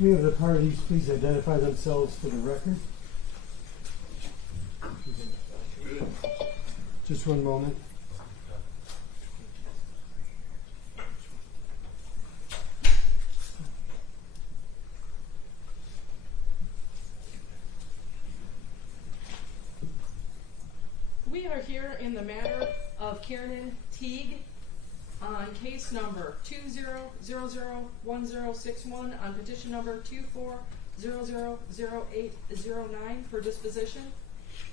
we have the parties please identify themselves for the record? Just one moment. We are here in the matter of Kiernan Tague on case number 20001061 on petition number 24000809 for disposition.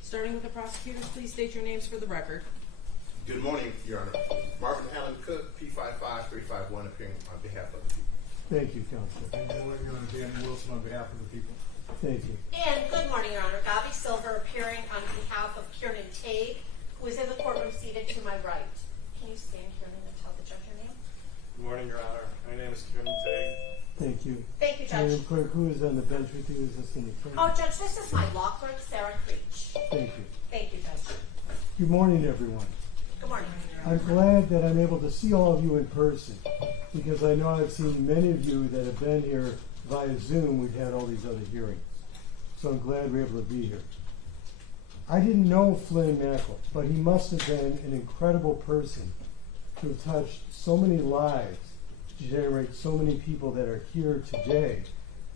Starting with the prosecutors, please state your names for the record. Good morning, Your Honor. Marvin Allen Cook, P55351, appearing on behalf of the people. Thank you, Counselor. And good morning, Your Honor. Danny Wilson on behalf of the people. Thank you. And good morning, Your Honor. Gabi Silver appearing on behalf of Kiernan Tague, who is in the courtroom seated to my right. Can you stand, Kiernan, and tell the judge your name? Good morning, Your Honor. My name is Kiernan Tague. Thank you. Thank you, Judge. Madam Clerk, who is on the bench with you? Is this in the front? Oh, Judge, this is my law clerk, Sarah Creech. Thank you. Thank you, Judge. Good morning, everyone. Good morning. I'm glad that I'm able to see all of you in person, because I know I've seen many of you that have been here via Zoom. We've had all these other hearings. So I'm glad we're able to be here. I didn't know Flynn Mackle, but he must have been an incredible person to have touched so many lives, to generate so many people that are here today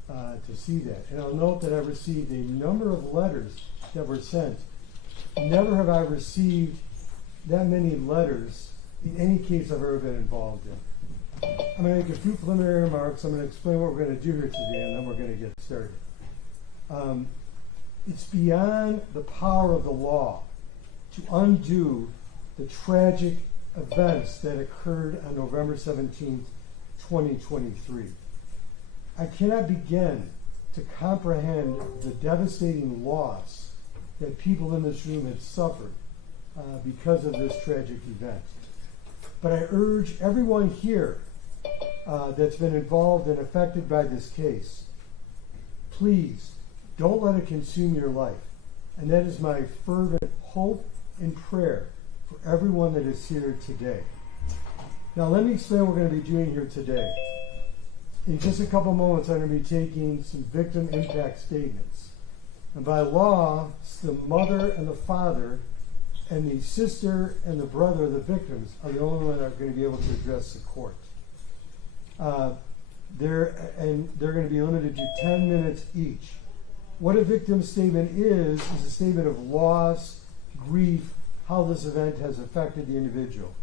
to see that. And I'll note that I've received a number of letters that were sent. Never have I received that many letters in any case I've ever been involved in. I'm going to make a few preliminary remarks. I'm going to explain what we're going to do here today, and then we're going to get started. It's beyond the power of the law to undo the tragic events that occurred on November 17th, 2023. I cannot begin to comprehend the devastating loss that people in this room have suffered because of this tragic event. But I urge everyone here that's been involved and affected by this case, please don't let it consume your life. And that is my fervent hope and prayer for everyone that is here today. Now let me explain what we're going to be doing here today. In just a couple moments, I'm going to be taking some victim impact statements. And by law, it's the mother and the father and the sister and the brother of the victims are the only ones that are going to be able to address the court. They're going to be limited to 10 minutes each. What a victim statement is a statement of loss, grief, how this event has affected the individual.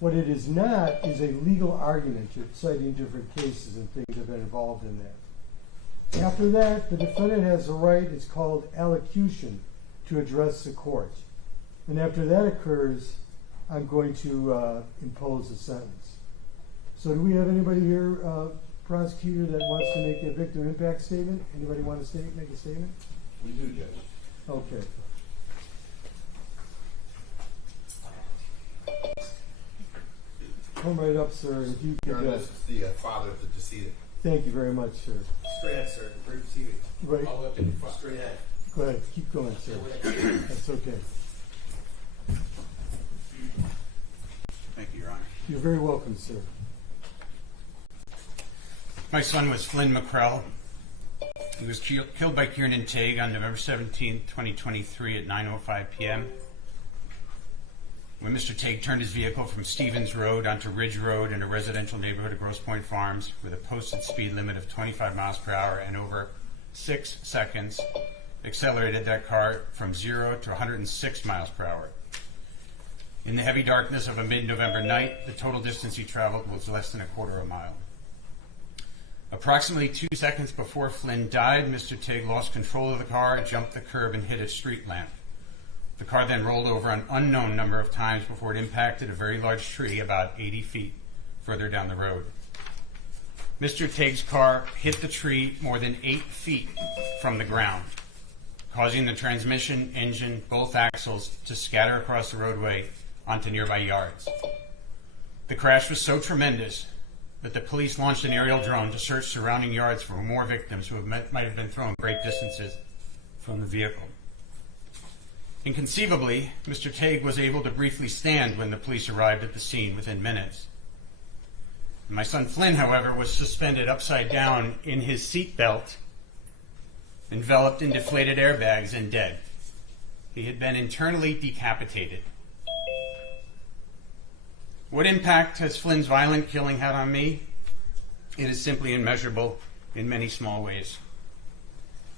What it is not is a legal argument citing different cases and things that have been involved in that. After that, the defendant has the right, it's called allocution, to address the court. And after that occurs, I'm going to impose a sentence. So do we have anybody here, prosecutor, that wants to make a victim impact statement? Anybody want to make a statement? We do, Judge. Okay. Come right up, sir. If you Your could, Honor, this is the father of the decedent. thank you very much, sir. Straight ahead, sir. Bring the CV. Right. All the way up to the front. Straight ahead. Go ahead. Keep going, sir. That's okay. Thank you, Your Honor. You're very welcome, sir. My son was Flynn McCrell. He was killed by Kiernan Tague on November 17, 2023 at 9:05 p.m. when Mr. Tague turned his vehicle from Stevens Road onto Ridge Road in a residential neighborhood of Grosse Pointe Farms with a posted speed limit of 25 miles per hour and over 6 seconds accelerated that car from 0 to 106 miles per hour. In the heavy darkness of a mid-November night, the total distance he traveled was less than a quarter of a mile. Approximately 2 seconds before Flynn died, Mr. Tague lost control of the car, jumped the curb, and hit a street lamp. The car then rolled over an unknown number of times before it impacted a very large tree about 80 feet further down the road. Mr. Tague's car hit the tree more than 8 feet from the ground, causing the transmission, engine, both axles to scatter across the roadway onto nearby yards. The crash was so tremendous that the police launched an aerial drone to search surrounding yards for more victims who might have been thrown great distances from the vehicle. Inconceivably, Mr. Tague was able to briefly stand when the police arrived at the scene within minutes. My son Flynn, however, was suspended upside down in his seatbelt, enveloped in deflated airbags and dead. He had been internally decapitated. What impact has Flynn's violent killing had on me? It is simply immeasurable in many small ways.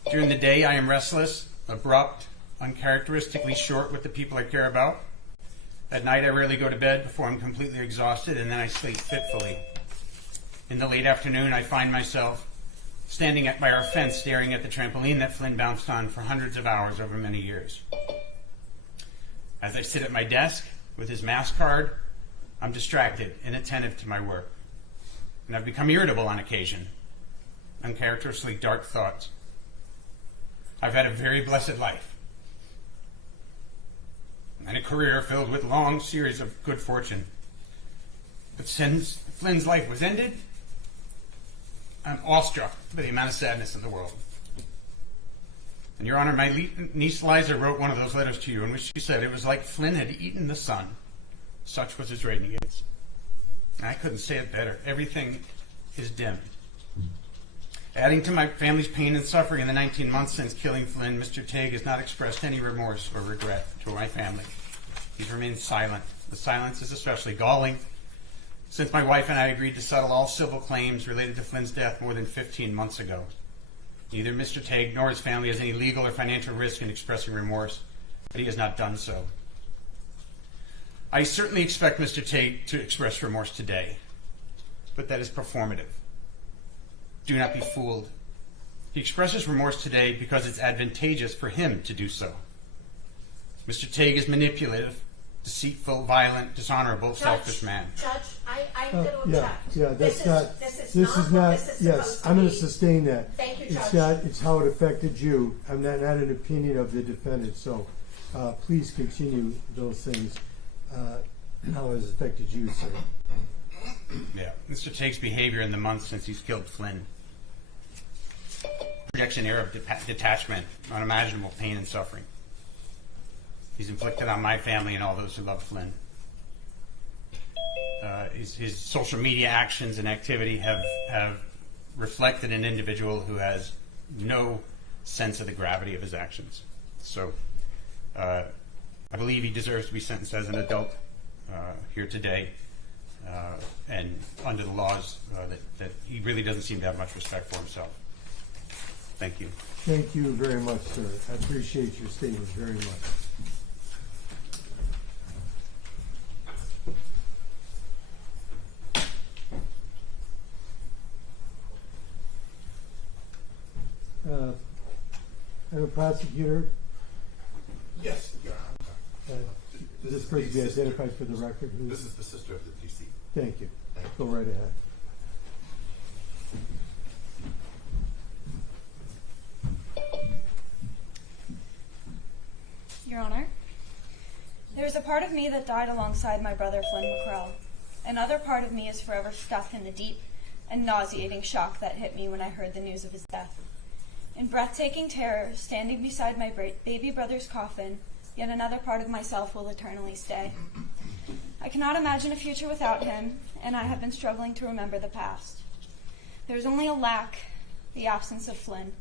During the day, I am restless, abrupt, uncharacteristically short with the people I care about. At night, I rarely go to bed before I'm completely exhausted, and then I sleep fitfully. In the late afternoon, I find myself standing by our fence staring at the trampoline that Flynn bounced on for hundreds of hours over many years. As I sit at my desk with his mask card, I'm distracted, inattentive to my work. And I've become irritable on occasion, uncharacteristically dark thoughts. I've had a very blessed life, and a career filled with long series of good fortune. But since Flynn's life was ended, I'm awestruck by the amount of sadness in the world. And Your Honor, my niece Liza wrote one of those letters to you in which she said it was like Flynn had eaten the sun. Such was his radiance. I couldn't say it better. Everything is dim. Adding to my family's pain and suffering in the 19 months since killing Flynn, Mr. Tague has not expressed any remorse or regret to my family. He's remained silent. The silence is especially galling, since my wife and I agreed to settle all civil claims related to Flynn's death more than 15 months ago. Neither Mr. Tague nor his family has any legal or financial risk in expressing remorse, but he has not done so. I certainly expect Mr. Tague to express remorse today, but that is performative. Do not be fooled. He expresses remorse today because it's advantageous for him to do so. Mr. Tague is manipulative, deceitful, violent, dishonorable, selfish man. Judge, I'm going to object. This is not. This is not what this is Yes, supposed to I'm going be. to sustain that. Thank you, It's Judge. not. It's how it affected you. I'm not an opinion of the defendant. So, please continue those things. How it has affected you, sir. Yeah, Mr. Tague's behavior in the months since he's killed Flynn. Projection air of detachment, unimaginable pain and suffering. He's inflicted on my family and all those who love Flynn. His social media actions and activity have reflected an individual who has no sense of the gravity of his actions. So I believe he deserves to be sentenced as an adult here today, and under the laws that he really doesn't seem to have much respect for himself. Thank you. Thank you very much, sir. I appreciate your statement very much. I'm a prosecutor. Yes, Your Honor. This person be identified for the record. This is the sister of the deceased. Thank you. Thank you. Go right ahead. Your Honor, there's a part of me that died alongside my brother Flynn McCrell. Another part of me is forever stuck in the deep and nauseating shock that hit me when I heard the news of his death. In breathtaking terror, standing beside my baby brother's coffin, yet another part of myself will eternally stay. I cannot imagine a future without him, and I have been struggling to remember the past. There is only a lack, the absence of Flynn.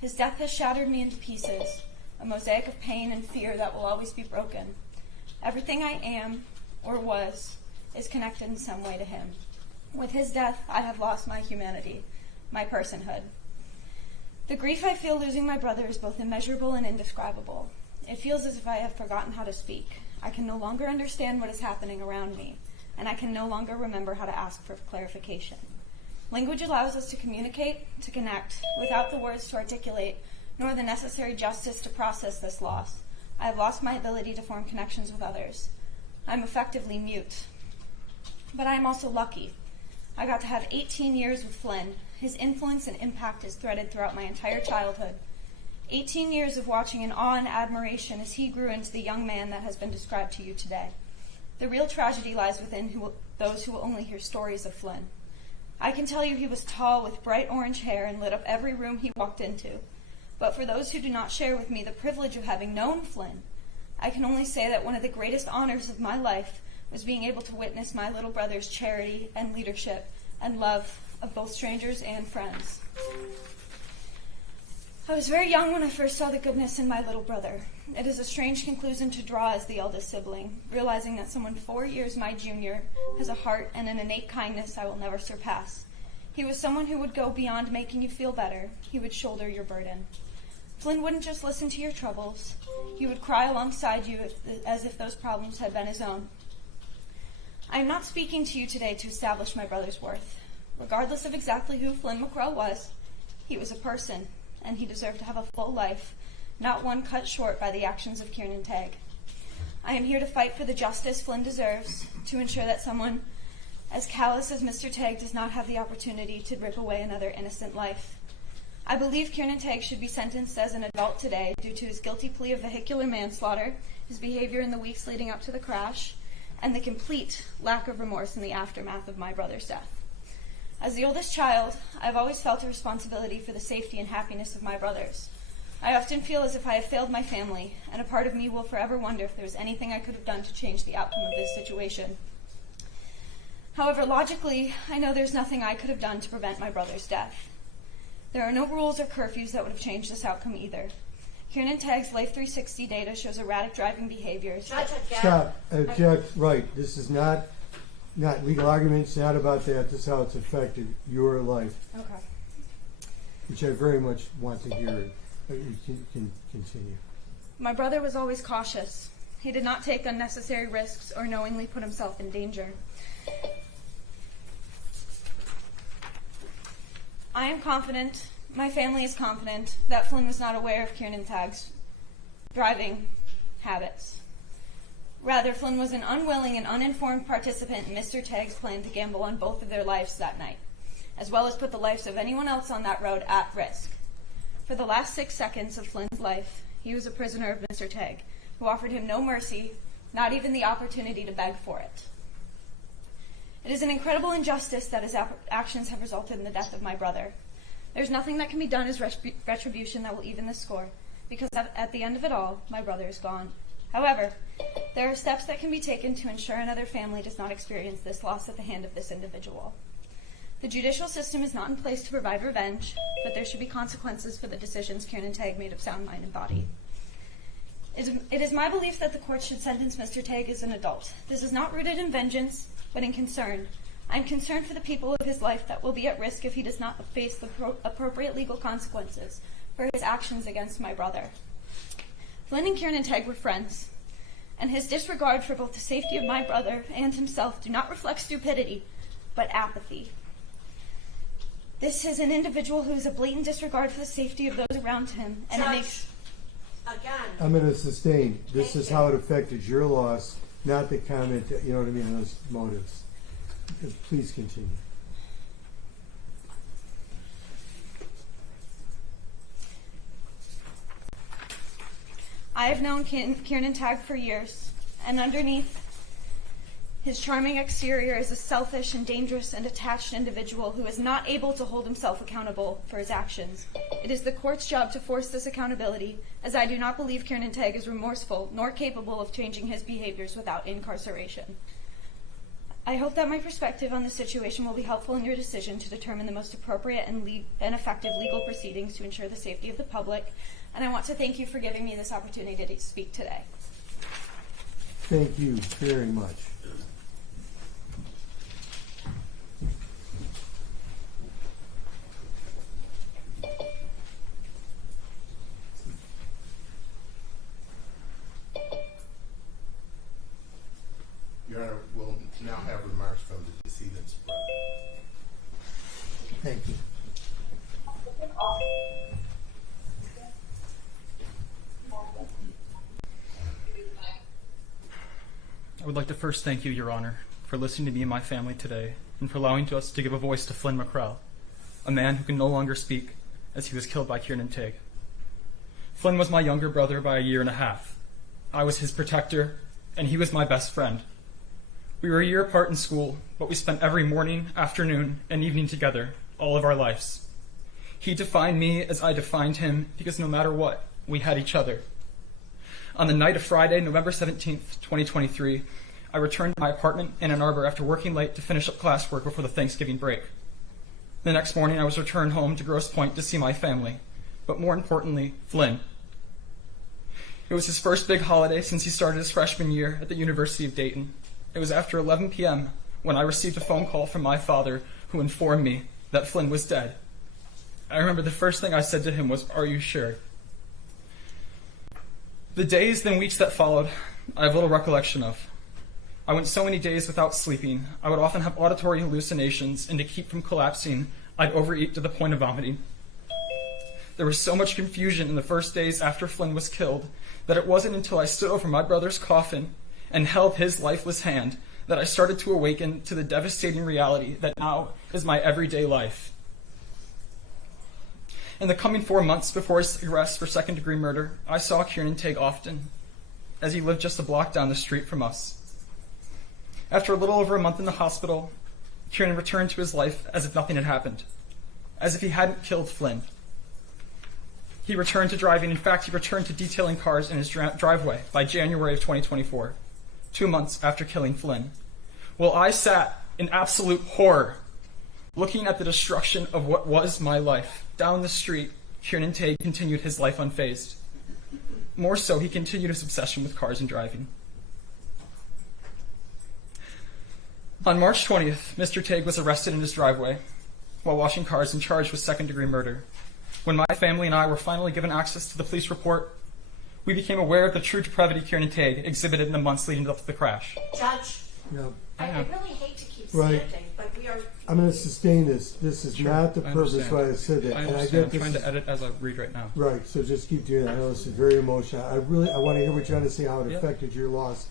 His death has shattered me into pieces, a mosaic of pain and fear that will always be broken. Everything I am, or was, is connected in some way to him. With his death, I have lost my humanity, my personhood. The grief I feel losing my brother is both immeasurable and indescribable. It feels as if I have forgotten how to speak. I can no longer understand what is happening around me, and I can no longer remember how to ask for clarification. Language allows us to communicate, to connect, without the words to articulate, nor the necessary justice to process this loss. I have lost my ability to form connections with others. I'm effectively mute. But I am also lucky. I got to have 18 years with Flynn. His influence and impact is threaded throughout my entire childhood. 18 years of watching in awe and admiration as he grew into the young man that has been described to you today. The real tragedy lies within those who will only hear stories of Flynn. I can tell you he was tall with bright orange hair and lit up every room he walked into. But for those who do not share with me the privilege of having known Flynn, I can only say that one of the greatest honors of my life was being able to witness my little brother's charity and leadership and love of both strangers and friends. I was very young when I first saw the goodness in my little brother. It is a strange conclusion to draw as the eldest sibling, realizing that someone 4 years my junior has a heart and an innate kindness I will never surpass. He was someone who would go beyond making you feel better. He would shoulder your burden. Flynn wouldn't just listen to your troubles. He would cry alongside you as if those problems had been his own. I am not speaking to you today to establish my brother's worth. Regardless of exactly who Flynn McCrell was, he was a person, and he deserved to have a full life, not one cut short by the actions of Kiernan Tague. I am here to fight for the justice Flynn deserves, to ensure that someone as callous as Mr. Tague does not have the opportunity to rip away another innocent life. I believe Kiernan Tague should be sentenced as an adult today due to his guilty plea of vehicular manslaughter, his behavior in the weeks leading up to the crash, and the complete lack of remorse in the aftermath of my brother's death. As the oldest child, I've always felt a responsibility for the safety and happiness of my brothers. I often feel as if I have failed my family, and a part of me will forever wonder if there was anything I could have done to change the outcome of this situation. However, logically, I know there's nothing I could have done to prevent my brother's death. There are no rules or curfews that would have changed this outcome either. Kiernan Tague's Life 360 data shows erratic driving behaviors. Judge, object. Stop. Object. Right. This is not legal arguments, not about that. This is how it's affected your life, Okay. which I very much want to hear. You can continue. My brother was always cautious. He did not take unnecessary risks or knowingly put himself in danger. I am confident, my family is confident, that Flynn was not aware of Kiernan Tague's driving habits. Rather, Flynn was an unwilling and uninformed participant in Mr. Tague's plan to gamble on both of their lives that night, as well as put the lives of anyone else on that road at risk. For the last 6 seconds of Flynn's life, he was a prisoner of Mr. Tague, who offered him no mercy, not even the opportunity to beg for it. It is an incredible injustice that his actions have resulted in the death of my brother. There's nothing that can be done as retribution that will even the score, because at the end of it all, my brother is gone. However, there are steps that can be taken to ensure another family does not experience this loss at the hand of this individual. The judicial system is not in place to provide revenge, but there should be consequences for the decisions Kiernan Tague made of sound mind and body. It is my belief that the court should sentence Mr. Tague as an adult. This is not rooted in vengeance, but in concern. I am concerned for the people of his life that will be at risk if he does not face the appropriate legal consequences for his actions against my brother. Flynn and Kiernan Tague were friends, and his disregard for both the safety of my brother and himself do not reflect stupidity, but apathy. This is an individual who has a blatant disregard for the safety of those around him, and Judge, it makes... Again. I'm going to sustain. This Thank is you. how it affected your loss, not the comment, you know what I mean, those motives. Please continue. I have known Kiernan Tague for years, and underneath his charming exterior is a selfish and dangerous and attached individual who is not able to hold himself accountable for his actions. It is the court's job to force this accountability, as I do not believe Kiernan Tague is remorseful nor capable of changing his behaviors without incarceration. I hope that my perspective on the situation will be helpful in your decision to determine the most appropriate and effective legal proceedings to ensure the safety of the public, and I want to thank you for giving me this opportunity to speak today. Thank you very much. Your Honor, we'll now have remarks from the decedent's brother. Thank you. I would like to first thank you, Your Honor, for listening to me and my family today and for allowing us to give a voice to Flynn McCrell, a man who can no longer speak as he was killed by Kiernan Tague. Flynn was my younger brother by 1.5 years. I was his protector, and he was my best friend. We were a year apart in school, but we spent every morning, afternoon, and evening together all of our lives. He defined me as I defined him because no matter what, we had each other. On the night of Friday, November 17th, 2023, I returned to my apartment in Ann Arbor after working late to finish up classwork before the Thanksgiving break. The next morning, I was returned home to Grosse Pointe to see my family, but more importantly, Flynn. It was his first big holiday since he started his freshman year at the University of Dayton. It was after 11 p.m. when I received a phone call from my father who informed me that Flynn was dead. I remember the first thing I said to him was, "Are you sure?" The days, then weeks that followed, I have little recollection of. I went so many days without sleeping. I would often have auditory hallucinations, and to keep from collapsing, I'd overeat to the point of vomiting. There was so much confusion in the first days after Flynn was killed that it wasn't until I stood over my brother's coffin and held his lifeless hand that I started to awaken to the devastating reality that now is my everyday life. In the coming 4 months before his arrest for second-degree murder, I saw Kiernan Tague often, as he lived just a block down the street from us. After a little over a month in the hospital, Kiernan returned to his life as if nothing had happened, as if he hadn't killed Flynn. He returned to driving. In fact, he returned to detailing cars in his driveway by January of 2024, 2 months after killing Flynn. While I sat in absolute horror, looking at the destruction of what was my life. Down the street, Kiernan Tague continued his life unfazed. More so, he continued his obsession with cars and driving. On March 20th, Mr. Tague was arrested in his driveway while washing cars and charged with second-degree murder. When my family and I were finally given access to the police report, we became aware of the true depravity Kiernan Tague exhibited in the months leading up to the crash. Judge, Yeah. I really hate to keep Right. standing, but we are. I'm going to sustain this. This is Sure, not the I purpose understand. why I said that. I And understand. I'm this trying is- to edit as I read right now. Right, so just keep doing that. I know this is very emotional. I want to hear what you have to say, how it Yeah. affected your loss,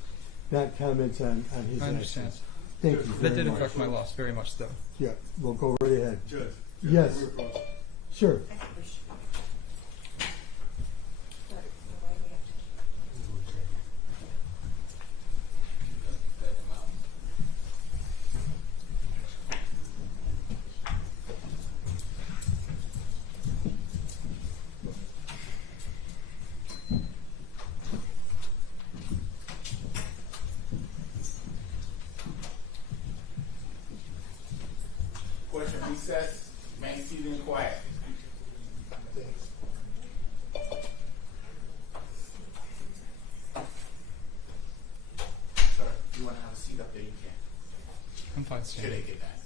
not comment on his I understand. actions. Thank you That very did much. affect my loss very much, though. Yeah, we'll go right ahead. Judge. Yes. we're close. Sure. Question recess, remain seated and quiet. Sir, you want to have a seat up there, you can. I'm fine Should standing. they get that?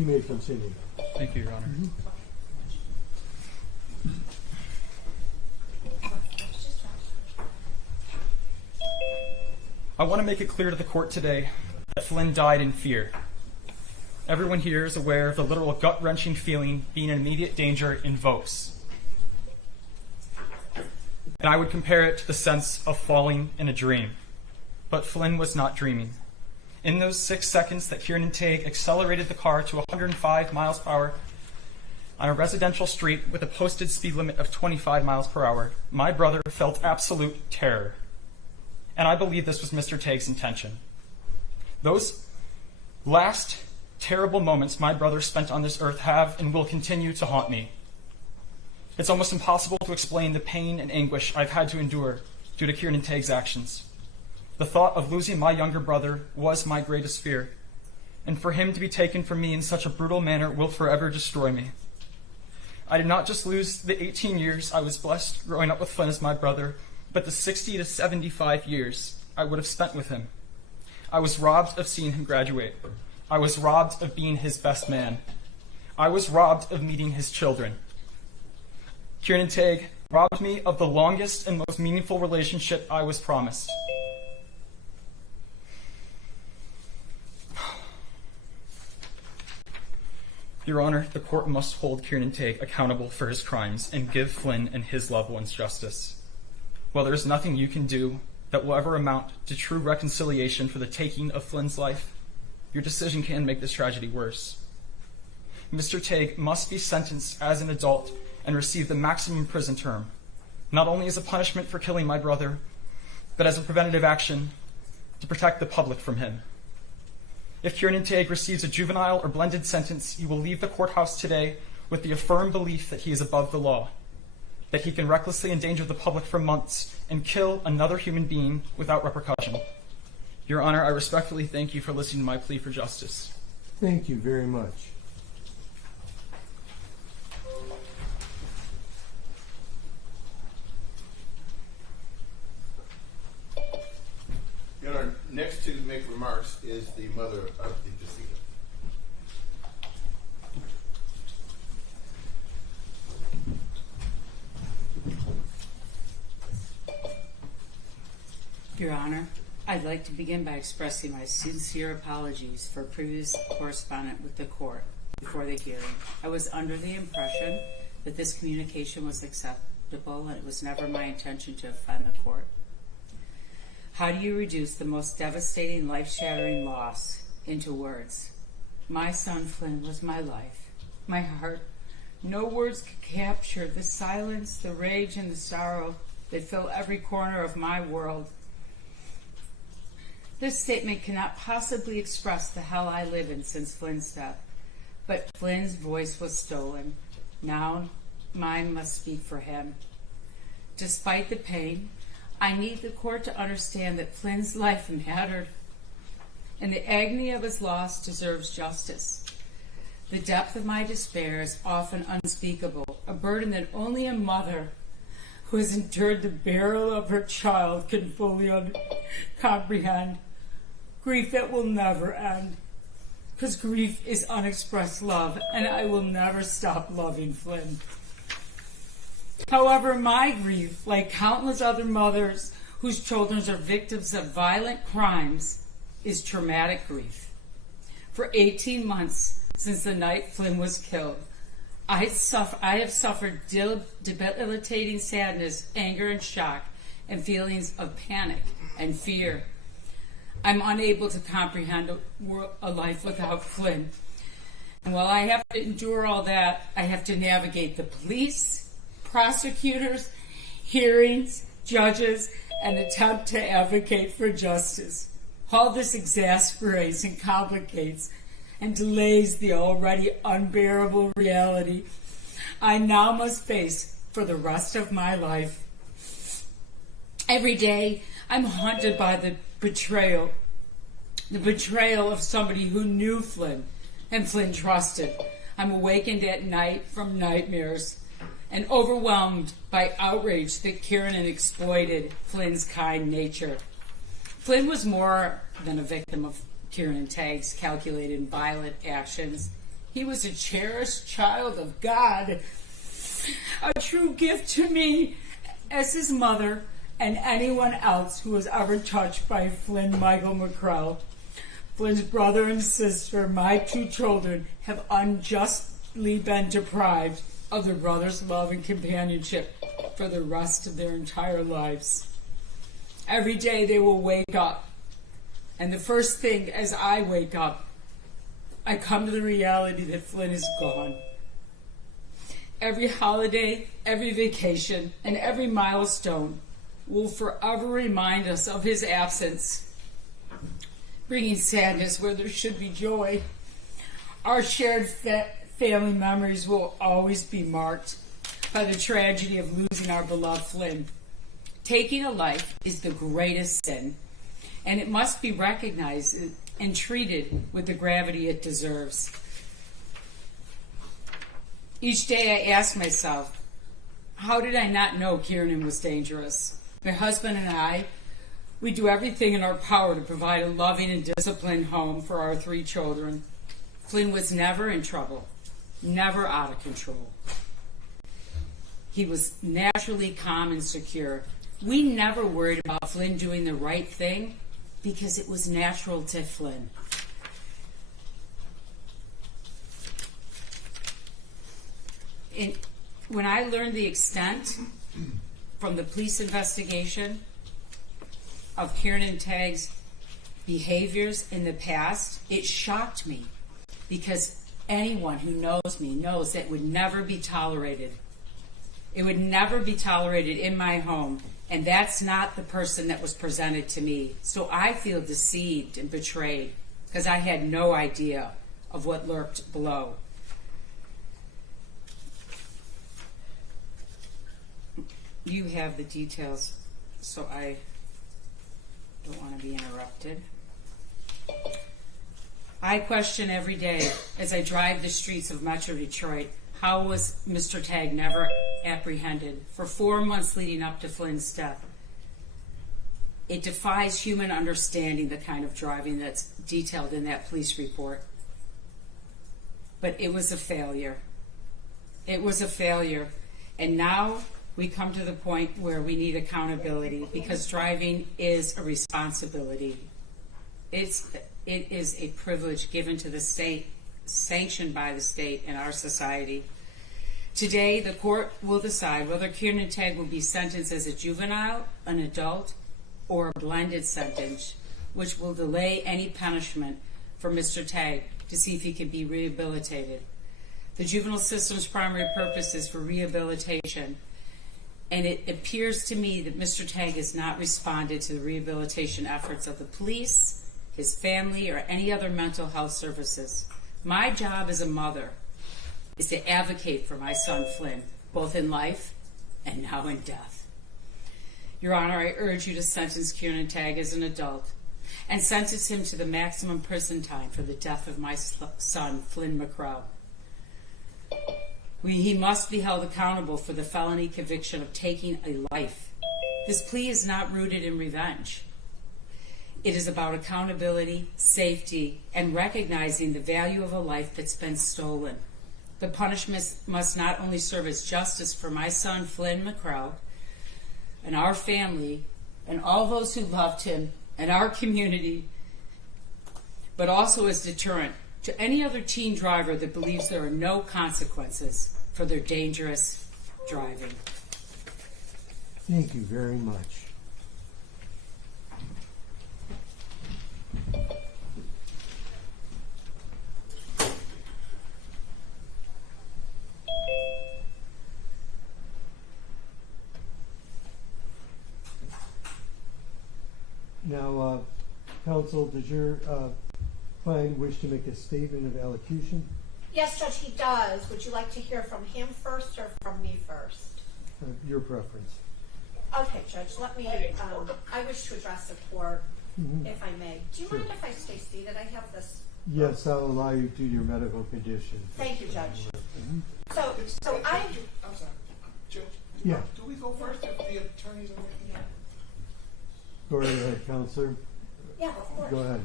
You may continue. Thank you, Your Honor. I want to make it clear to the court today that Flynn died in fear. Everyone here is aware of the literal gut-wrenching feeling being in immediate danger invokes. And I would compare it to the sense of falling in a dream. But Flynn was not dreaming. In those 6 seconds that Kiernan Tague accelerated the car to 105 miles per hour on a residential street with a posted speed limit of 25 miles per hour, my brother felt absolute terror. And I believe this was Mr. Tague's intention. Those last terrible moments my brother spent on this earth have and will continue to haunt me. It's almost impossible to explain the pain and anguish I've had to endure due to Kiernan Tague's actions. The thought of losing my younger brother was my greatest fear, and for him to be taken from me in such a brutal manner will forever destroy me. I did not just lose the 18 years I was blessed growing up with Flynn as my brother, but the 60 to 75 years I would have spent with him. I was robbed of seeing him graduate. I was robbed of being his best man. I was robbed of meeting his children. Kiernan Tague robbed me of the longest and most meaningful relationship I was promised. Your Honor, the court must hold Kiernan Tague accountable for his crimes and give Flynn and his loved ones justice. While there is nothing you can do that will ever amount to true reconciliation for the taking of Flynn's life, your decision can make this tragedy worse. Mr. Tague must be sentenced as an adult and receive the maximum prison term, not only as a punishment for killing my brother, but as a preventative action to protect the public from him. If Kiernan Tague receives a juvenile or blended sentence, he will leave the courthouse today with the affirmed belief that he is above the law, that he can recklessly endanger the public for months and kill another human being without repercussion. Your Honor, I respectfully thank you for listening to my plea for justice. Thank you very much. Your Honor, next to make remarks is the mother of the decedent. Your Honor, I'd like to begin by expressing my sincere apologies for previous correspondence with the court before the hearing. I was under the impression that this communication was acceptable, and it was never my intention to offend the court. How do you reduce the most devastating, life-shattering loss into words? My son Flynn was my life, my heart. No words could capture the silence, the rage, and the sorrow that fill every corner of my world. This statement cannot possibly express the hell I live in since Flynn's death. But Flynn's voice was stolen. Now mine must speak for him. Despite the pain, I need the court to understand that Flynn's life mattered, and the agony of his loss deserves justice. The depth of my despair is often unspeakable, a burden that only a mother who has endured the burial of her child can fully comprehend. Grief that will never end, because grief is unexpressed love, and I will never stop loving Flynn. However, my grief, like countless other mothers whose children are victims of violent crimes, is traumatic grief. For 18 months since the night Flynn was killed, I have suffered debilitating sadness, anger, and shock, and feelings of panic and fear. I'm unable to comprehend a life without Flynn. And while I have to endure all that, I have to navigate the police, prosecutors, hearings, judges, and attempt to advocate for justice. All this exasperates and complicates and delays the already unbearable reality I now must face for the rest of my life. Every day, I'm haunted by the betrayal of somebody who knew Flynn and Flynn trusted. I'm awakened at night from nightmares and overwhelmed by outrage that Kiernan exploited Flynn's kind nature. Flynn was more than a victim of Kiernan Tague's calculated and violent actions. He was a cherished child of God, a true gift to me as his mother and anyone else who was ever touched by Flynn Michael McCrell. Flynn's brother and sister, my two children, have unjustly been deprived of their brother's love and companionship for the rest of their entire lives. Every day they will wake up, and the first thing as I wake up, I come to the reality that Flynn is gone. Every holiday, every vacation, and every milestone will forever remind us of his absence, bringing sadness where there should be joy. Our shared family memories will always be marked by the tragedy of losing our beloved Flynn. Taking a life is the greatest sin, and it must be recognized and treated with the gravity it deserves. Each day I ask myself, how did I not know Kiernan was dangerous? My husband and I, we do everything in our power to provide a loving and disciplined home for our 3 children. Flynn was never in trouble, never out of control. He was naturally calm and secure. We never worried about Flynn doing the right thing because it was natural to Flynn. When I learned the extent from the police investigation of Kiernan Tague's behaviors in the past, it shocked me because anyone who knows me knows that would never be tolerated. It would never be tolerated in my home, and that's not the person that was presented to me. So I feel deceived and betrayed because I had no idea of what lurked below. You have the details, so I don't want to be interrupted. I question every day as I drive the streets of Metro Detroit, how was Mr. Tague never apprehended for 4 months leading up to Flynn's death? It defies human understanding, the kind of driving that's detailed in that police report. But it was a failure. It was a failure. And now we come to the point where we need accountability because driving is a responsibility. It is a privilege given to the state, sanctioned by the state and our society. Today, the court will decide whether Kiernan Tague will be sentenced as a juvenile, an adult, or a blended sentence, which will delay any punishment for Mr. Tague to see if he can be rehabilitated. The juvenile system's primary purpose is for rehabilitation, and it appears to me that Mr. Tague has not responded to the rehabilitation efforts of the police, his family, or any other mental health services. My job as a mother is to advocate for my son Flynn, both in life and now in death. Your Honor, I urge you to sentence Kiernan Tague as an adult and sentence him to the maximum prison time for the death of my son, Flynn McCrell. He must be held accountable for the felony conviction of taking a life. This plea is not rooted in revenge. It is about accountability, safety, and recognizing the value of a life that's been stolen. The punishment must not only serve as justice for my son, Flynn McCrell, and our family, and all those who loved him, and our community, but also as deterrent to any other teen driver that believes there are no consequences for their dangerous driving. Thank you very much. Now, counsel, does your client wish to make a statement of allocution? Yes, Judge, he does. Would you like to hear from him first or from me first? Your preference. Okay, Judge, let me, I wish to address the court, if I may. Do you mind if I stay seated? I have this. Yes, I'll allow you due to your medical condition. Thank you, Judge. So I'm sorry, Judge. Yeah. Do we go first if the attorneys are ready? Yeah. Go right ahead, counselor. Yeah, of course. Go ahead.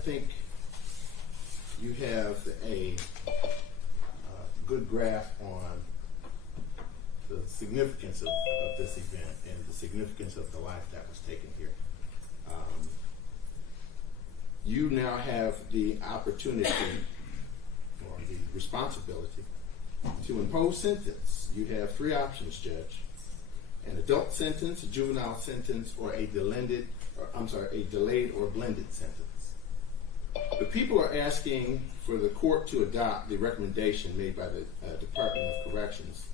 think you have a good grasp on the significance of this event and the significance of the life that was taken here. You now have the opportunity or the responsibility to impose sentence. You have three options, Judge: an adult sentence, a juvenile sentence, or a delayed or blended sentence. The people are asking for the court to adopt the recommendation made by the Department of Corrections,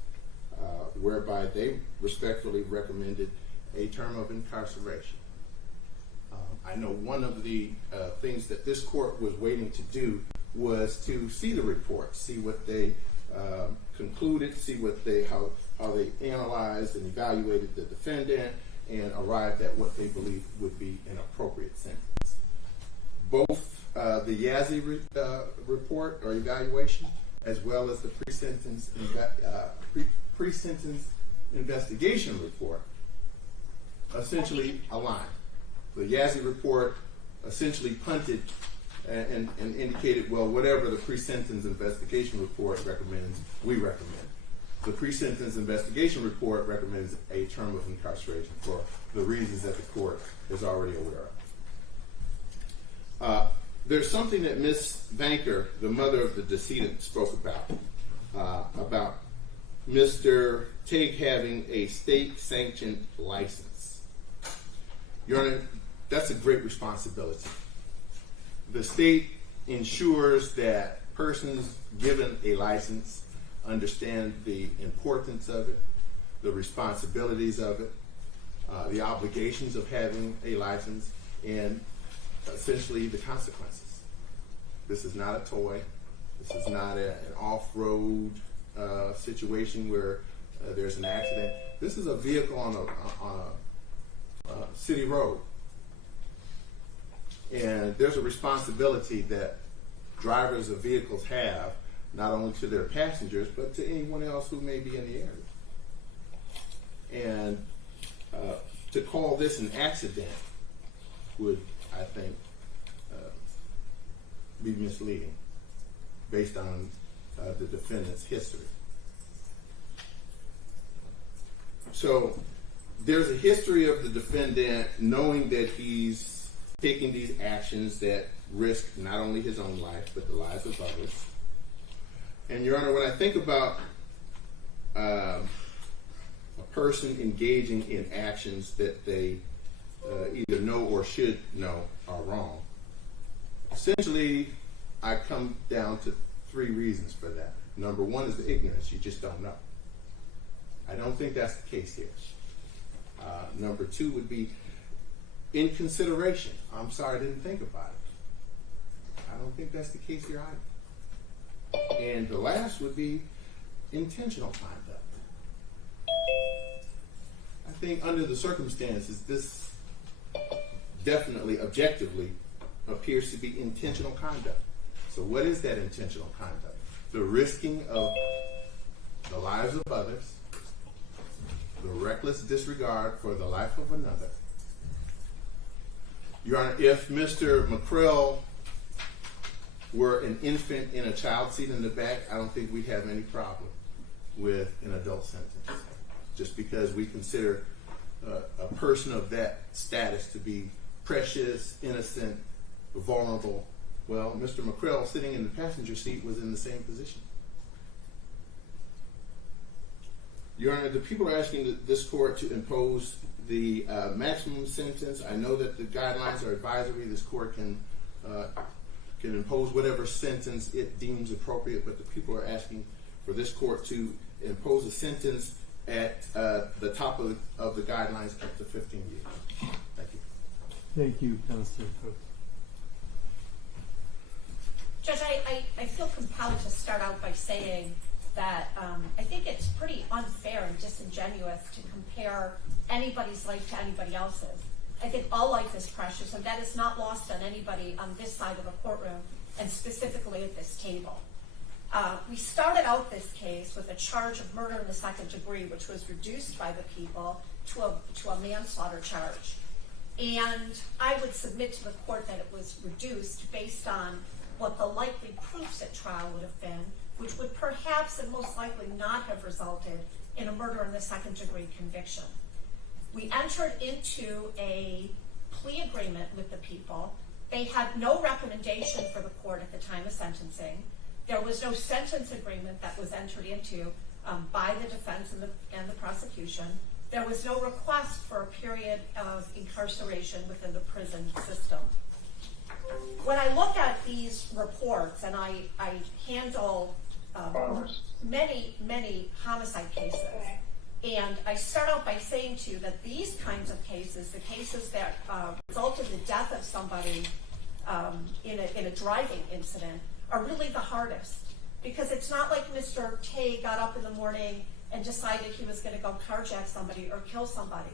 whereby they respectfully recommended a term of incarceration. I know one of the things that this court was waiting to do was to see the report, see what they concluded, see what how they analyzed and evaluated the defendant, and arrived at what they believed would be an appropriate sentence. Both the Yazzie report or evaluation, as well as the pre-sentence investigation report, essentially aligned. The Yazzie report essentially punted and indicated, well, whatever the pre-sentence investigation report recommends, we recommend. The pre-sentence investigation report recommends a term of incarceration for the reasons that the court is already aware of. There's something that Ms. Banker, the mother of the decedent, spoke about Mr. Tague having a state-sanctioned license. Your Honor, that's a great responsibility. The state ensures that persons given a license understand the importance of it, the responsibilities of it, the obligations of having a license, and essentially the consequences. This is not a toy. This is not an off-road situation where there's an accident. This is a vehicle on a city road. And there's a responsibility that drivers of vehicles have, not only to their passengers, but to anyone else who may be in the area. And to call this an accident would, I think, be misleading based on the defendant's history. So there's a history of the defendant knowing that he's taking these actions that risk not only his own life, but the lives of others. And Your Honor, when I think about a person engaging in actions that they either know or should know are wrong, essentially I come down to three reasons for that. Number one is the ignorance. You just don't know. I don't think that's the case here. Number two would be inconsideration. I'm sorry I didn't think about it. I don't think that's the case here either. And the last would be intentional conduct. I think under the circumstances, this definitely, objectively, appears to be intentional conduct. So what is that intentional conduct? The risking of the lives of others, the reckless disregard for the life of another. Your Honor, if Mr. McCrell were an infant in a child seat in the back, I don't think we'd have any problem with an adult sentence. Just because we consider a person of that status to be precious, innocent, vulnerable. Well, Mr. McCrell, sitting in the passenger seat, was in the same position. Your Honor, the people are asking this court to impose the maximum sentence. I know that the guidelines are advisory. This court can impose whatever sentence it deems appropriate, but the people are asking for this court to impose a sentence at the top of the guidelines up to 15 years. Thank you. Thank you, Counselor Cook. Judge, I feel compelled to start out by saying that I think it's pretty unfair and disingenuous to compare anybody's life to anybody else's. I think all life is precious, and that is not lost on anybody on this side of the courtroom, and specifically at this table. We started out this case with a charge of murder in the second degree, which was reduced by the people to a manslaughter charge. And I would submit to the court that it was reduced based on what the likely proofs at trial would have been, which would perhaps and most likely not have resulted in a murder in the second-degree conviction. We entered into a plea agreement with the people. They had no recommendation for the court at the time of sentencing. There was no sentence agreement that was entered into by the defense and the prosecution. There was no request for a period of incarceration within the prison system. When I look at these reports, and I handle many homicide cases, and I start out by saying to you that these kinds of cases, the cases that result in the death of somebody in a driving incident, are really the hardest. Because it's not like Mr. Tague got up in the morning and decided he was going to go carjack somebody or kill somebody.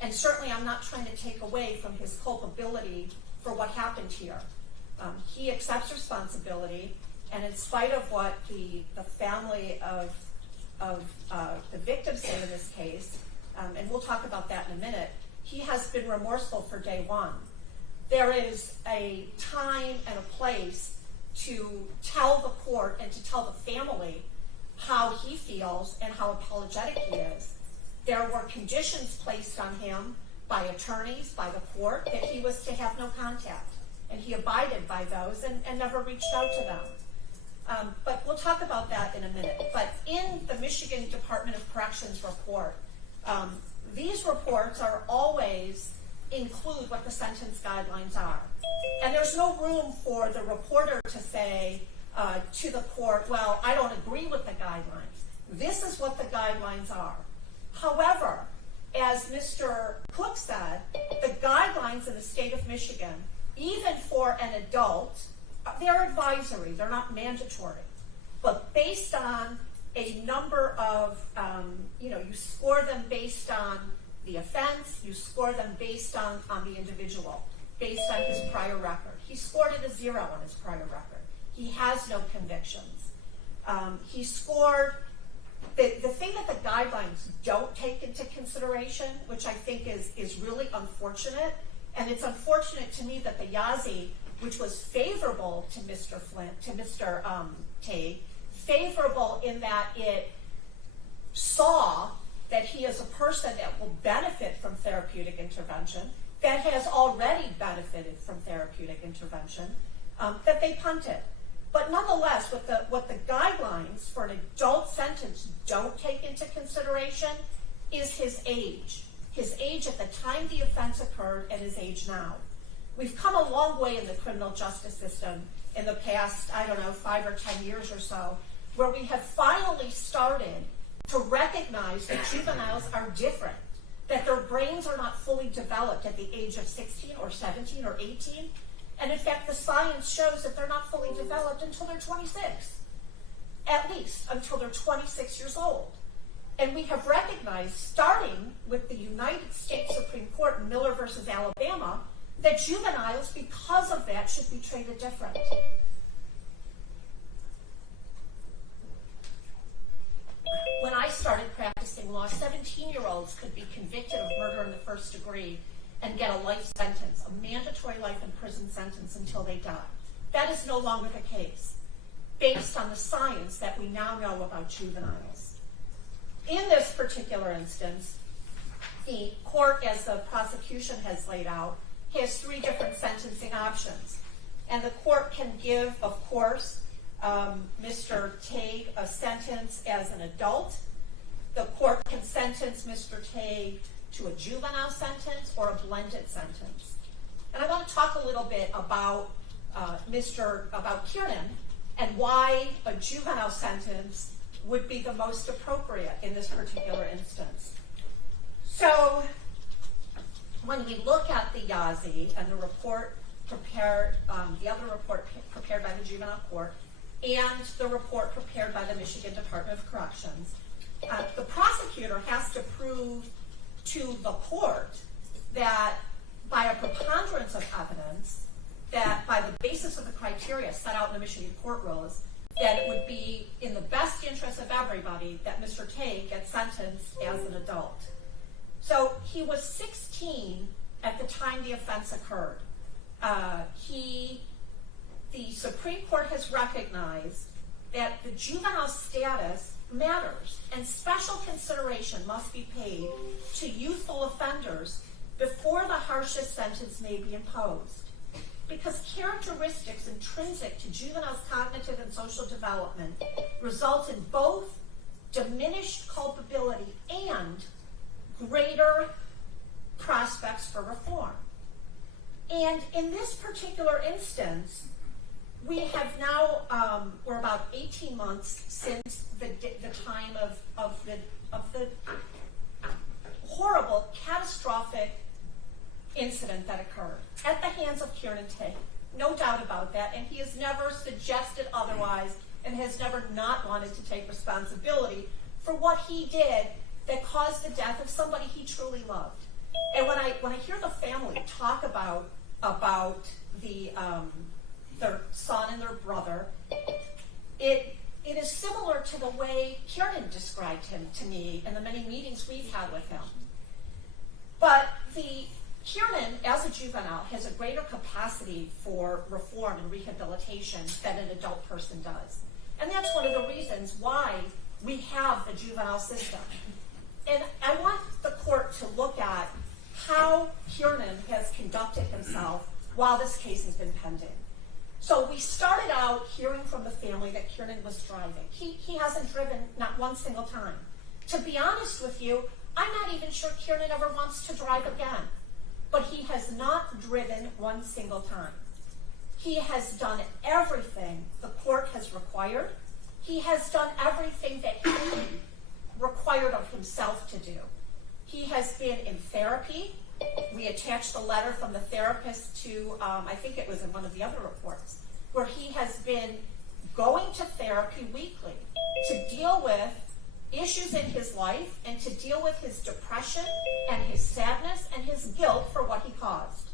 And certainly I'm not trying to take away from his culpability for what happened here. He accepts responsibility, and in spite of what the family of the victim say in this case, and we'll talk about that in a minute, he has been remorseful for day one. There is a time and a place to tell the court and to tell the family how he feels and how apologetic he is. There were conditions placed on him by attorneys, by the court, that he was to have no contact. And he abided by those and never reached out to them. But we'll talk about that in a minute. But in the Michigan Department of Corrections report, these reports are always include what the sentence guidelines are. And there's no room for the reporter to say to the court, well, I don't agree with the guidelines. This is what the guidelines are. However, as Mr. Cook said, the guidelines in the state of Michigan, even for an adult, they're advisory, they're not mandatory. But based on a number of, you score them based on the offense, you score them based on the individual, based on his prior record. He scored it a 0 on his prior record. He has no convictions. He scored, the thing that the guidelines don't take into consideration, which I think is really unfortunate, and it's unfortunate to me that the Yazzie, which was favorable to Mr. Tague, favorable in that it saw that he is a person that will benefit from therapeutic intervention, that has already benefited from therapeutic intervention, that they punted. But nonetheless, what the guidelines for an adult sentence don't take into consideration is his age. His age at the time the offense occurred and his age now. We've come a long way in the criminal justice system in the past, 5 or 10 years or so, where we have finally started to recognize that juveniles are different, that their brains are not fully developed at the age of 16 or 17 or 18. And in fact, the science shows that they're not fully developed until they're 26, at least until they're 26 years old. And we have recognized, starting with the United States Supreme Court in Miller versus Alabama, that juveniles, because of that, should be treated different. When I started practicing law, 17-year-olds could be convicted of murder in the first degree and get a life sentence, a mandatory life in prison sentence until they die. That is no longer the case, based on the science that we now know about juveniles. In this particular instance, the court, as the prosecution has laid out, has 3 different sentencing options. And the court can give, of course, Mr. Tague a sentence as an adult. The court can sentence Mr. Tague to a juvenile sentence or a blended sentence. And I want to talk a little bit about Kiernan and why a juvenile sentence would be the most appropriate in this particular instance. So when we look at the Yazzie and the report prepared, the other report prepared by the juvenile court and the report prepared by the Michigan Department of Corrections, the prosecutor has to prove to the court that by a preponderance of evidence, that by the basis of the criteria set out in the Michigan court rules, that it would be in the best interest of everybody that Mr. Tague gets sentenced as an adult. So he was 16 at the time the offense occurred. The Supreme Court has recognized that the juvenile status matters, and special consideration must be paid to youthful offenders before the harshest sentence may be imposed. Because characteristics intrinsic to juveniles' cognitive and social development result in both diminished culpability and greater prospects for reform. And in this particular instance, we have now, we're about 18 months since the time of the horrible, catastrophic incident that occurred at the hands of Kiernan Tague. No doubt about that, and he has never suggested otherwise and has never not wanted to take responsibility for what he did that caused the death of somebody he truly loved. And when I hear the family talk about their son and their brother, it is similar to the way Kiernan described him to me in the many meetings we've had with him. But Kiernan, as a juvenile, has a greater capacity for reform and rehabilitation than an adult person does. And that's one of the reasons why we have the juvenile system. And I want the court to look at how Kiernan has conducted himself while this case has been pending. So we started out hearing from the family that Kiernan was driving. He hasn't driven not one single time. To be honest with you, I'm not even sure Kiernan ever wants to drive again. But he has not driven one single time. He has done everything the court has required. He has done everything that he required of himself to do. He has been in therapy. We attached a letter from the therapist to, I think it was in one of the other reports, where he has been going to therapy weekly to deal with issues in his life and to deal with his depression and his sadness and his guilt for what he caused.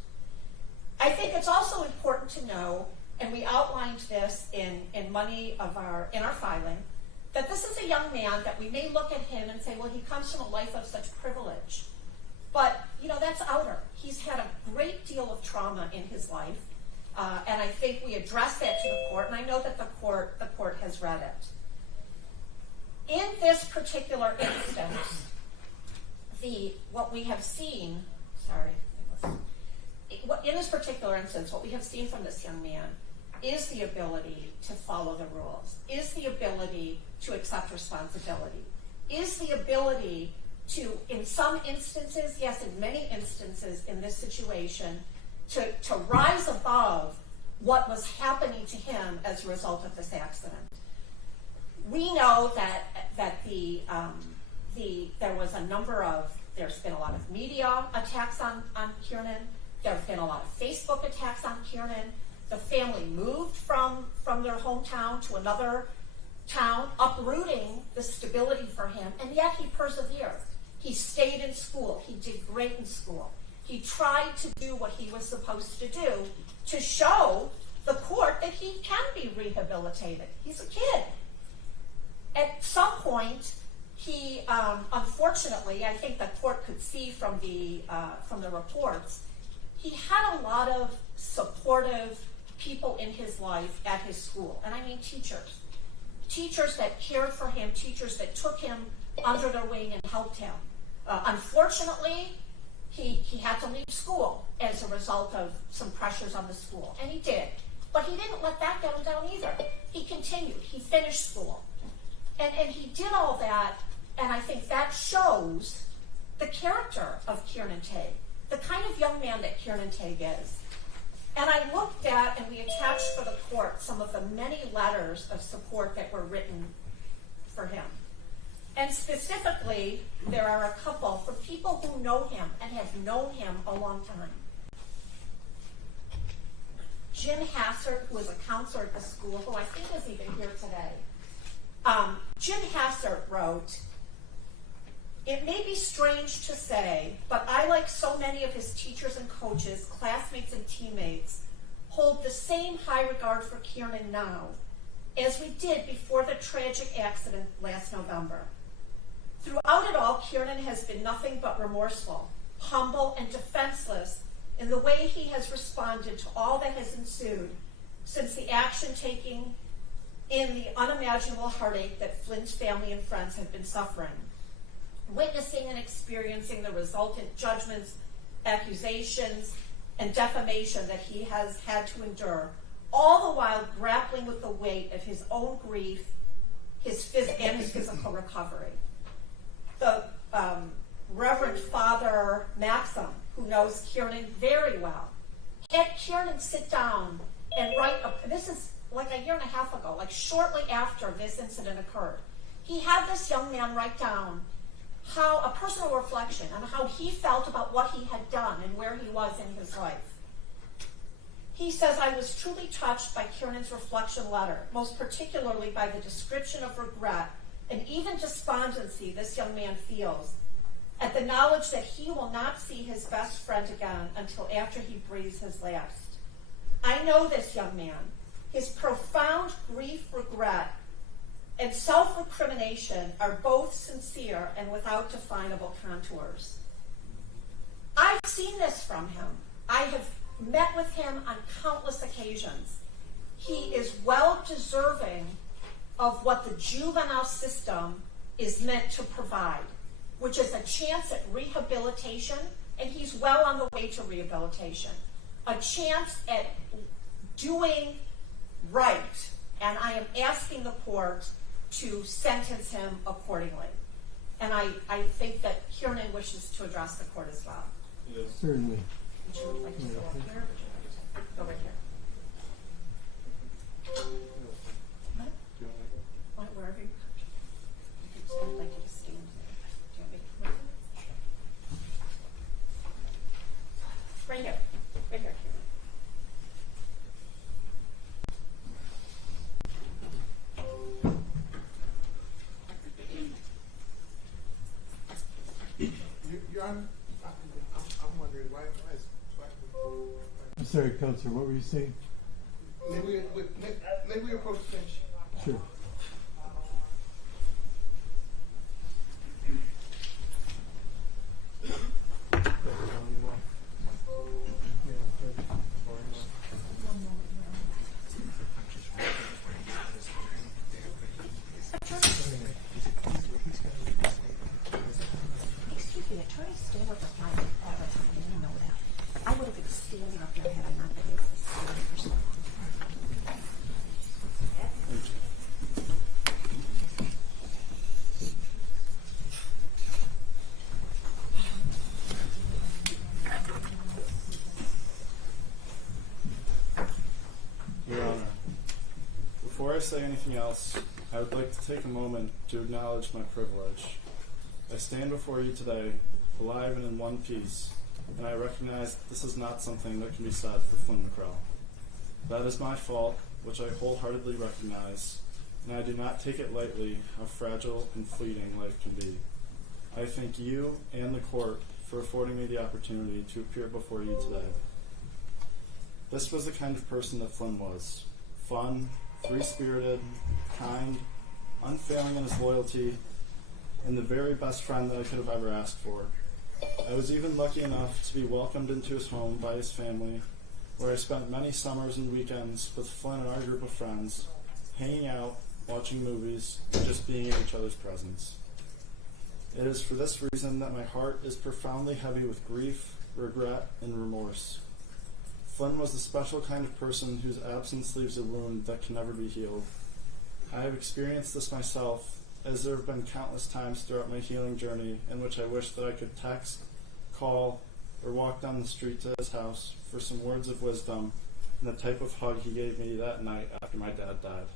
I think it's also important to know, and we outlined this in our filing, that this is a young man that we may look at him and say, well, he comes from a life of such privilege. But, that's outer. He's had a great deal of trauma in his life, and I think we addressed that to the court, and I know that the court has read it. In this particular instance, what we have seen from this young man is the ability to follow the rules, is the ability to accept responsibility, is the ability to, in some instances, yes, in many instances in this situation, to rise above what was happening to him as a result of this accident. We know that there's been a lot of media attacks on Kiernan. There have been a lot of Facebook attacks on Kiernan. The family moved from their hometown to another town, uprooting the stability for him, and yet he persevered. He stayed in school. He did great in school. He tried to do what he was supposed to do to show the court that he can be rehabilitated. He's a kid. At some point, he, unfortunately, I think the court could see from the reports, he had a lot of supportive people in his life at his school, and I mean teachers. Teachers that cared for him, teachers that took him under their wing and helped him. Unfortunately, he had to leave school as a result of some pressures on the school, and he did. But he didn't let that get him down either. He continued. He finished school. And he did all that, and I think that shows the character of Kiernan Tague, the kind of young man that Kiernan Tague is. And I looked at, and we attached for the court, some of the many letters of support that were written for him. And specifically, there are a couple for people who know him and have known him a long time. Jim Hassert, who was a counselor at the school, who I think is even here today. Jim Hassert wrote, "It may be strange to say, but I, like so many of his teachers and coaches, classmates and teammates, hold the same high regard for Kiernan now as we did before the tragic accident last November. Throughout it all, Kiernan has been nothing but remorseful. humble, and defenseless in the way he has responded to all that has ensued since the action taking in the unimaginable heartache that Flynn's family and friends have been suffering. Witnessing and experiencing the resultant judgments, accusations, and defamation that he has had to endure, all the while grappling with the weight of his own grief and his physical recovery. The Reverend Father Maxim, who knows Kiernan very well, had Kiernan sit down and write, this is like a year and a half ago, like shortly after this incident occurred. He had this young man write down a personal reflection on how he felt about what he had done and where he was in his life. He says, I was truly touched by Kiernan's reflection letter, most particularly by the description of regret and even despondency this young man feels at the knowledge that he will not see his best friend again until after he breathes his last. I know this young man. His profound grief, regret, and self-recrimination are both sincere and without definable contours. I've seen this from him. I have met with him on countless occasions. He is well deserving of what the juvenile system is meant to provide, which is a chance at rehabilitation, and he's well on the way to rehabilitation. A chance at doing right, and I am asking the court to sentence him accordingly. And I think that Kiernan wishes to address the court as well. Yes. Certainly. Would you like to go up here, or would you like to go right here? What? Wherever you I'd like you to stand there. Do you want me to come over? Right here. Right here, Kiernan. I'm wondering why I'm sorry, Counselor, what were you saying? maybe we approach the bench. Sure. Excuse me, I try to stay with the mic all the time, and you know that. I would have been standing up there had I not been able to stand for so long. Your Honor, before I say anything else, I would like to take a moment to acknowledge my privilege. I stand before you today, alive and in one piece, and I recognize that this is not something that can be said for Flynn McCrell. That is my fault, which I wholeheartedly recognize, and I do not take it lightly how fragile and fleeting life can be. I thank you and the court for affording me the opportunity to appear before you today. This was the kind of person that Flynn was. Fun, free-spirited, kind, unfailing in his loyalty, and the very best friend that I could have ever asked for. I was even lucky enough to be welcomed into his home by his family, where I spent many summers and weekends with Flynn and our group of friends, hanging out, watching movies, and just being in each other's presence. It is for this reason that my heart is profoundly heavy with grief, regret, and remorse. Flynn was the special kind of person whose absence leaves a wound that can never be healed. I have experienced this myself, as there have been countless times throughout my healing journey in which I wish that I could text, call, or walk down the street to his house for some words of wisdom and the type of hug he gave me that night after my dad died.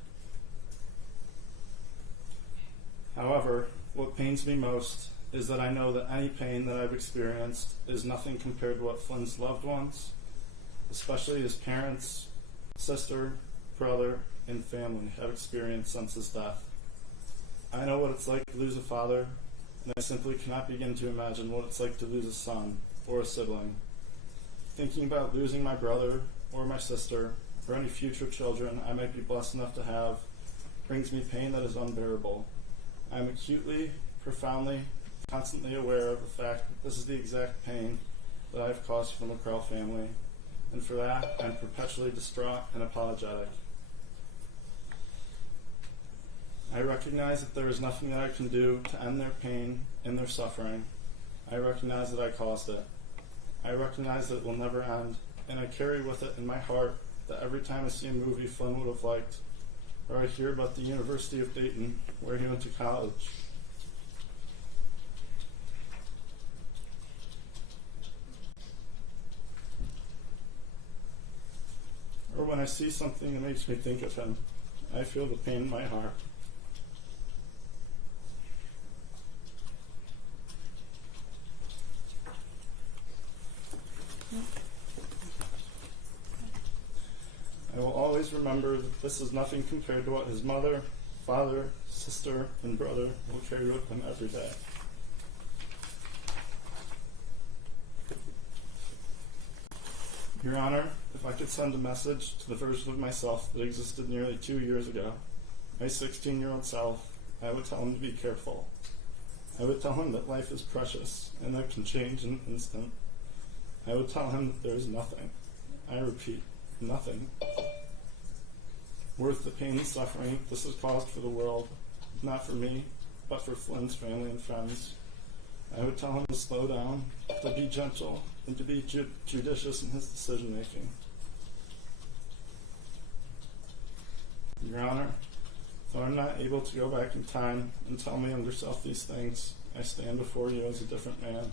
However, what pains me most is that I know that any pain that I've experienced is nothing compared to what Flynn's loved ones, especially his parents, sister, brother, and family, have experienced since his death. I know what it's like to lose a father, and I simply cannot begin to imagine what it's like to lose a son or a sibling. Thinking about losing my brother or my sister or any future children I might be blessed enough to have brings me pain that is unbearable. I am acutely, profoundly, constantly aware of the fact that this is the exact pain that I've caused for the McCrell family, and for that, I'm perpetually distraught and apologetic. I recognize that there is nothing that I can do to end their pain and their suffering. I recognize that I caused it. I recognize that it will never end, and I carry with it in my heart that every time I see a movie Flynn would have liked, or I hear about the University of Dayton, where he went to college, or when I see something that makes me think of him, I feel the pain in my heart. I will always remember that this is nothing compared to what his mother, father, sister, and brother will carry with them every day. Your Honor, if I could send a message to the version of myself that existed nearly 2 years ago, my 16-year-old self, I would tell him to be careful. I would tell him that life is precious and that it can change in an instant. I would tell him that there is nothing, I repeat, nothing, worth the pain and suffering this has caused for the world, not for me, but for Flynn's family and friends. I would tell him to slow down, to be gentle, and to be judicious in his decision making. Your Honor, though I'm not able to go back in time and tell my younger self these things, I stand before you as a different man.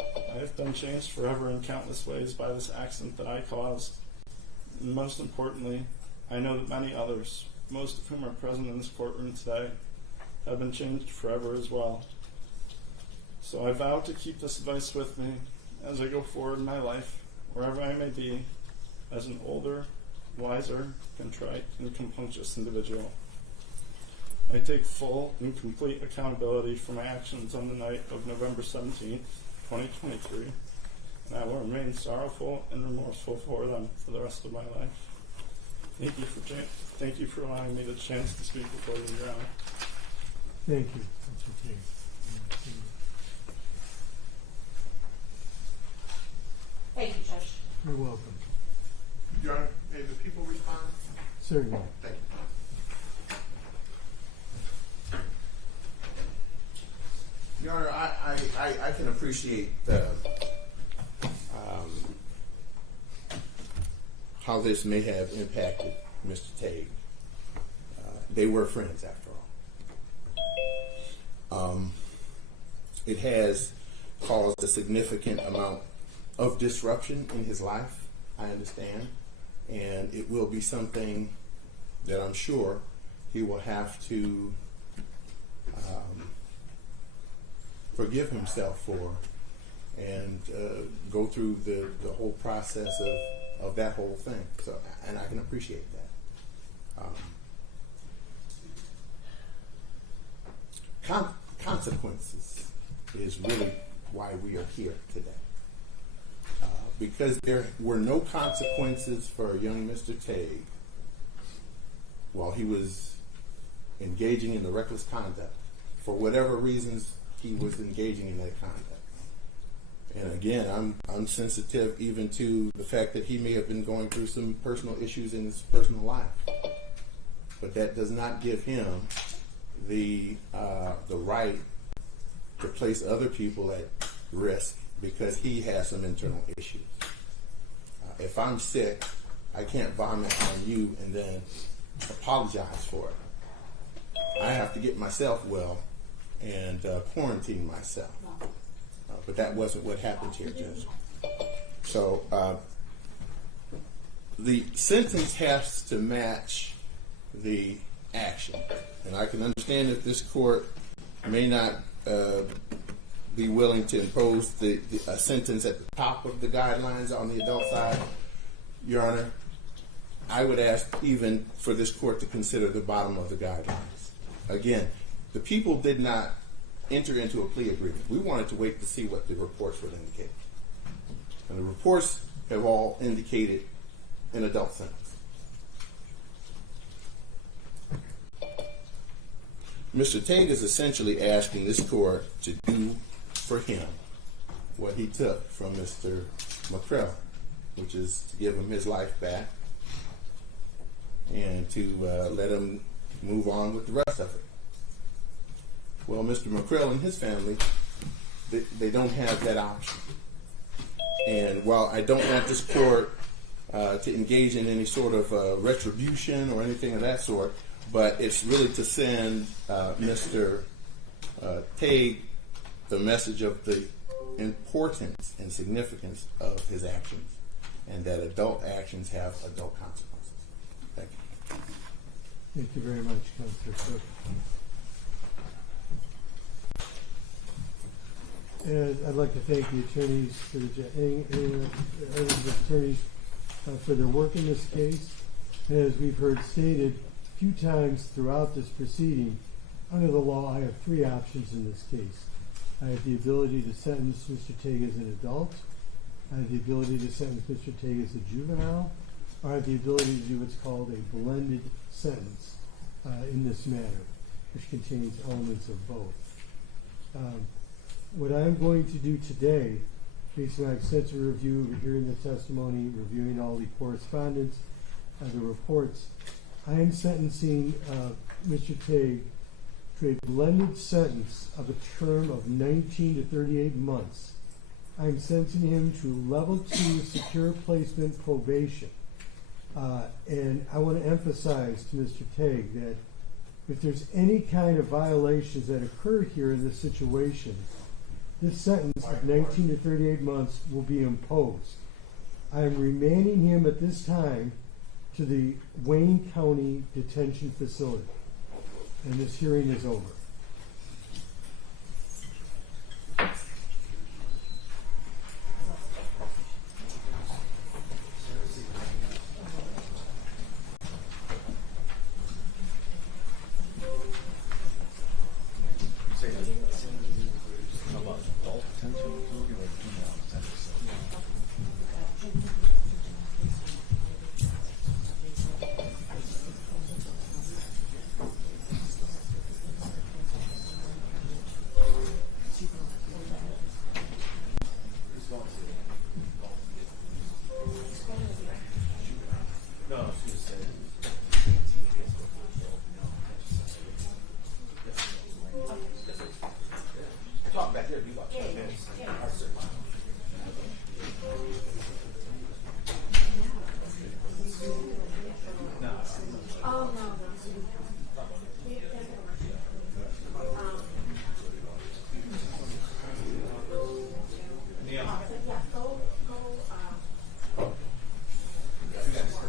I have been changed forever in countless ways by this accident that I caused. And most importantly, I know that many others, most of whom are present in this courtroom today, have been changed forever as well. So I vow to keep this advice with me as I go forward in my life, wherever I may be, as an older, wiser, contrite, and compunctious individual. I take full and complete accountability for my actions on the night of November 17th, 2023, and I will remain sorrowful and remorseful for them for the rest of my life. Thank you for allowing me the chance to speak before you, Your Honor. Thank you, Mr. Tague. Thank you, Judge. You're welcome. Your Honor, may the people respond? Certainly. Thank you. Your Honor, I can appreciate how this may have impacted Mr. Tague. They were friends, after all. It has caused a significant amount of disruption in his life, I understand, and it will be something that I'm sure he will have to forgive himself for and go through the whole process of that whole thing. So, and I can appreciate that. Consequences is really why we are here today. Because there were no consequences for young Mr. Tague while he was engaging in the reckless conduct, for whatever reasons he was engaging in that conduct. And again, I'm sensitive even to the fact that he may have been going through some personal issues in his personal life. But that does not give him the right to place other people at risk because he has some internal issues. If I'm sick, I can't vomit on you and then apologize for it. I have to get myself well and quarantine myself. But that wasn't what happened here, Judge. So the sentence has to match the action. And I can understand that this court may not be willing to impose a sentence at the top of the guidelines on the adult side. Your Honor, I would ask even for this court to consider the bottom of the guidelines. Again, the people did not enter into a plea agreement. We wanted to wait to see what the reports would indicate. And the reports have all indicated an adult sentence. Mr. Tague is essentially asking this court to do for him what he took from Mr. McCrell, which is to give him his life back and to let him move on with the rest of it. Well, Mr. McCrell and his family, they don't have that option. And while I don't want this court to engage in any sort of retribution or anything of that sort, but it's really to send Mr. Tague the message of the importance and significance of his actions, and that adult actions have adult consequences. Thank you. Thank you very much, Councilor Cook. And I'd like to thank the attorneys for for their work in this case. And as we've heard stated a few times throughout this proceeding, under the law, I have three options in this case. I have the ability to sentence Mr. Tague as an adult. I have the ability to sentence Mr. Tague as a juvenile. Or I have the ability to do what's called a blended sentence in this matter, which contains elements of both. What I'm going to do today, based on my extensive review of hearing the testimony, reviewing all the correspondence, the reports, I am sentencing Mr. Tague to a blended sentence of a term of 19 to 38 months. I am sentencing him to level 2 secure placement probation. And I want to emphasize to Mr. Tague that if there's any kind of violations that occur here in this situation, this sentence of 19 to 38 months will be imposed. I am remanding him at this time to the Wayne County Detention Facility. And this hearing is over.